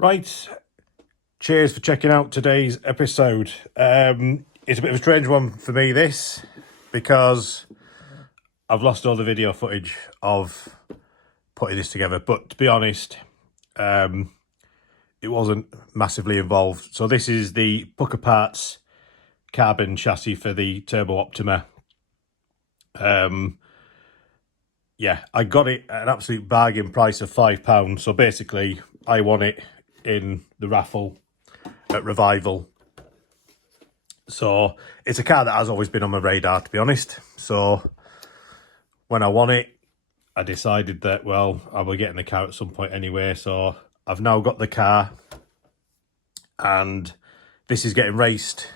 Right, cheers for checking out today's episode. It's a bit of a strange one for me, this, because I've lost all the video footage of putting this together. But to be honest, it wasn't massively involved. So this is the Pukka Parts carbon chassis for the Turbo Optima. Yeah, I got it at an absolute bargain price of £5. So basically, I won it in the raffle at Revival. So it's a car that has always been on my radar, to be honest. So when I won it, I decided that, well, I will get in the car at some point anyway. So I've now got the car, and this is getting raced.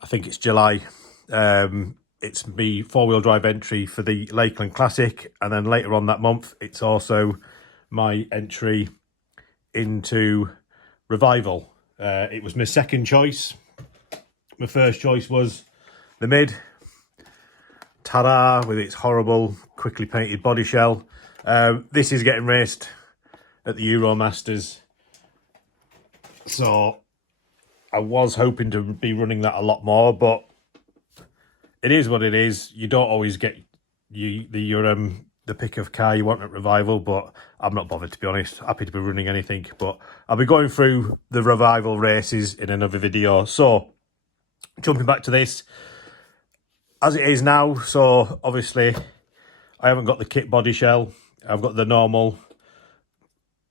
I think it's July. It's me four-wheel drive entry for the Lakeland Classic, and then later on that month, it's also my entry into Revival. It was my second choice. My first choice was the mid. Ta-da, with its horrible, quickly painted body shell. This is getting raced at the Euromasters. So I was hoping to be running that a lot more, but it is what it is. You don't always get the pick of car you want at Revival, but I'm not bothered, to be honest. Happy to be running anything, but I'll be going through the Revival races in another video. So jumping back to this, as it is now, so obviously I haven't got the kit body shell. I've got the normal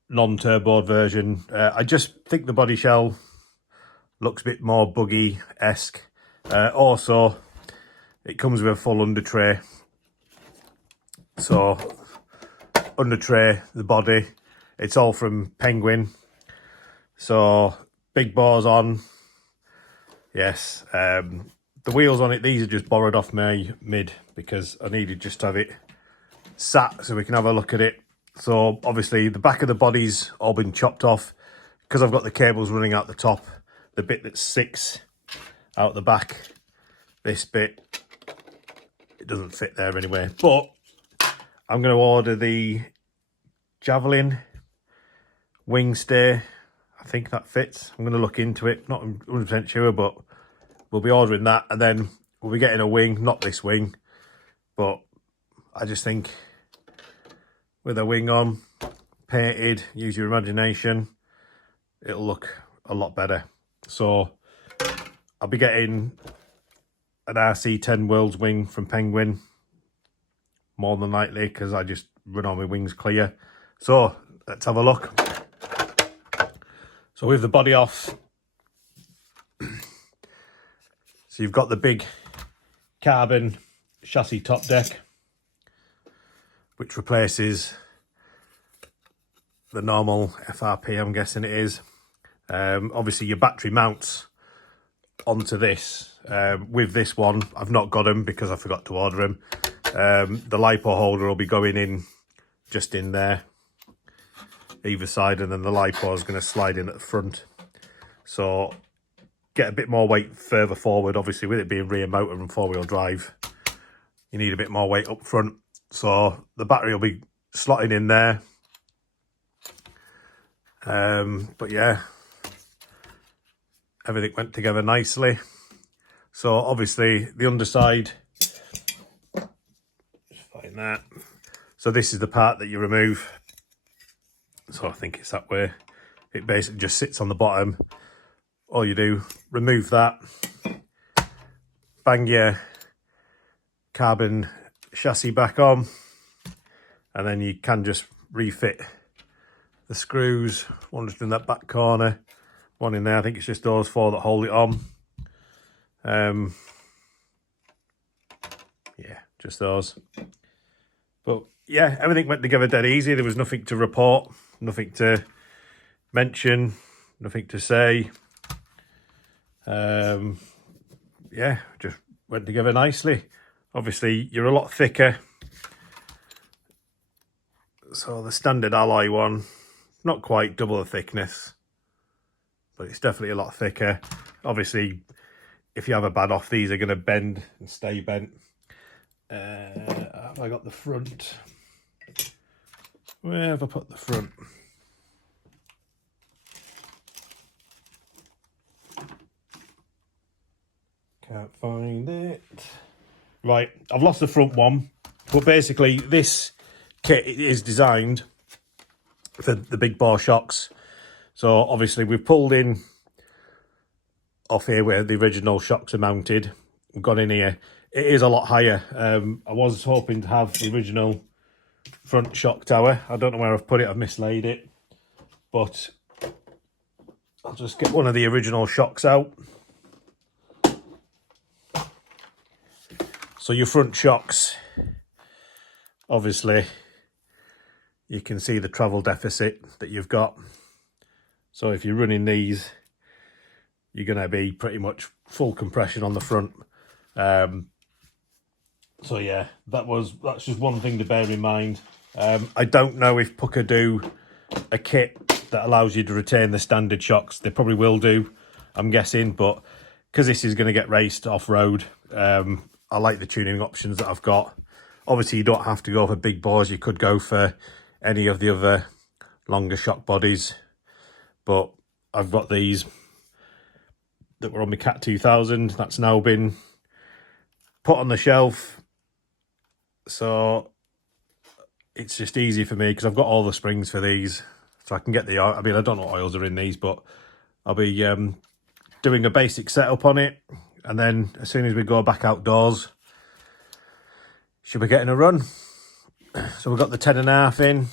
non-turboed version. I just think the body shell looks a bit more buggy-esque. Also, it comes with a full under tray. So, under tray, the body, it's all from Penguin. So, big bores on. Yes. The wheels on it, these are just borrowed off my mid because I needed just to have it sat so we can have a look at it. So, obviously, the back of the body's all been chopped off because I've got the cables running out the top. The bit that sticks out the back, this bit, it doesn't fit there anyway. But I'm going to order the Javelin wing stay. I think that fits. I'm going to look into it. Not 100% sure, but we'll be ordering that. And then we'll be getting a wing. Not this wing, but I just think with a wing on, painted, use your imagination, it'll look a lot better. So I'll be getting an RC10 Worlds wing from Penguin, more than likely, because I just run all my wings clear. So let's have a look. So with the body off, so you've got the big carbon chassis top deck, which replaces the normal FRP, I'm guessing it is. Obviously your battery mounts onto this. With this one, I've not got them because I forgot to order them. The LiPo holder will be going in just in there, either side, and then the LiPo is going to slide in at the front. So get a bit more weight further forward. Obviously, with it being rear motor and four-wheel drive, you need a bit more weight up front. So the battery will be slotting in there. But yeah, everything went together nicely. So obviously the underside, just find that. So this is the part that you remove. So I think it's that way. It basically just sits on the bottom. All you do, remove that, bang your carbon chassis back on, and then you can just refit the screws. One just in that back corner, one in there. I think it's just those four that hold it on. Yeah, just those. But yeah, everything went together dead easy. There was nothing to report, nothing to mention, nothing to say. Yeah, just went together nicely. Obviously, you're a lot thicker. So the standard alloy one, not quite double the thickness, but it's definitely a lot thicker. Obviously, if you have a bad off, these are going to bend and stay bent. Have I got the front? Where have I put the front? Can't find it. Right, I've lost the front one, but basically this kit is designed for the big bore shocks. So obviously we've pulled in off here where the original shocks are mounted. We've gone in here. It is a lot higher. I was hoping to have the original front shock tower. I don't know where I've put it. I've mislaid it. But I'll just get one of the original shocks out. So your front shocks, obviously, you can see the travel deficit that you've got. So if you're running these, you're going to be pretty much full compression on the front. So yeah, that's just one thing to bear in mind. I don't know if Pukka do a kit that allows you to retain the standard shocks. They probably will do, I'm guessing, but because this is going to get raced off-road, I like the tuning options that I've got. Obviously, you don't have to go for big bores. You could go for any of the other longer shock bodies, but I've got these that were on my Cat 2000. That's now been put on the shelf, so it's just easy for me because I've got all the springs for these, so I can get the, I mean, I don't know what oils are in these, but I'll be doing a basic setup on it, and then as soon as we go back outdoors, should be getting a run. So we've got the 10.5 in.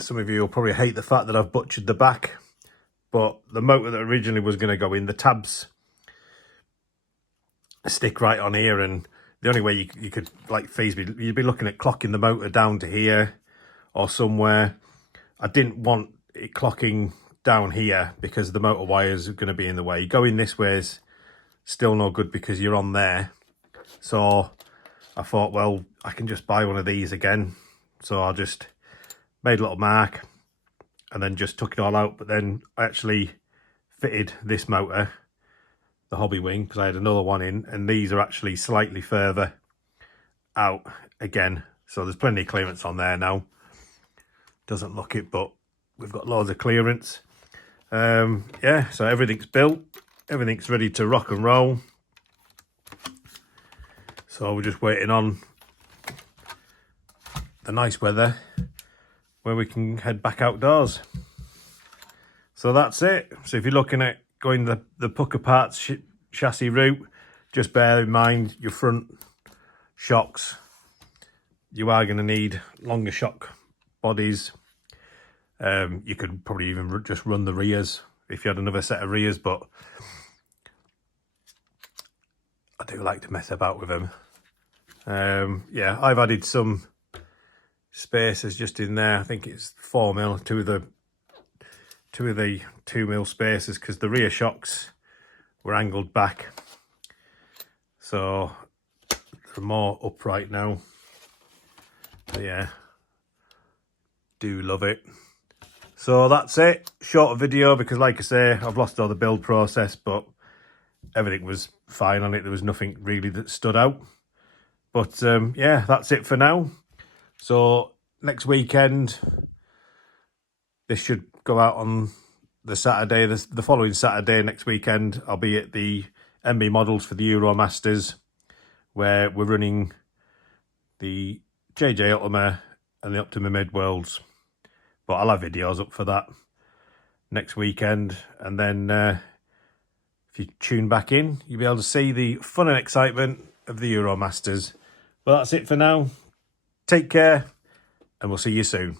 Some of you will probably hate the fact that I've butchered the back, but the motor that originally was going to go in, the tabs stick right on here, and the only way you could like feasibly, you'd be looking at clocking the motor down to here or somewhere. I didn't want it clocking down here because the motor wires are going to be in the way. Going this way is still no good because you're on there. So I thought, well, I can just buy one of these again. So I just made a little mark and then just took it all out. But then I actually fitted this motor, the hobby wing, because I had another one in, and these are actually slightly further out again. So there's plenty of clearance on there now. Doesn't look it, but we've got loads of clearance. Yeah, so everything's built. Everything's ready to rock and roll. So we're just waiting on the nice weather where we can head back outdoors. So that's it. So if you're looking at going the Pukka parts chassis route, just bear in mind your front shocks. You are going to need longer shock bodies. You could probably even just run the rears if you had another set of rears, but I do like to mess about with them. Yeah, I've added some spacers just in there. I think it's 4mm, two of the 2mm spacers, because the rear shocks were angled back, so they're more upright now. But yeah, do love it. So that's it. Shorter video because, like I say, I've lost all the build process, but everything was fine on it. There was nothing really that stood out. But yeah, that's it for now. So next weekend, this should go out on the Saturday, the following Saturday next weekend. I'll be at the MB Models for the Euro Masters, where we're running the JJ Optima and the Optima Mid Worlds. But I'll have videos up for that next weekend. And then if you tune back in, you'll be able to see the fun and excitement of the Euro Masters. But that's it for now. Take care, and we'll see you soon.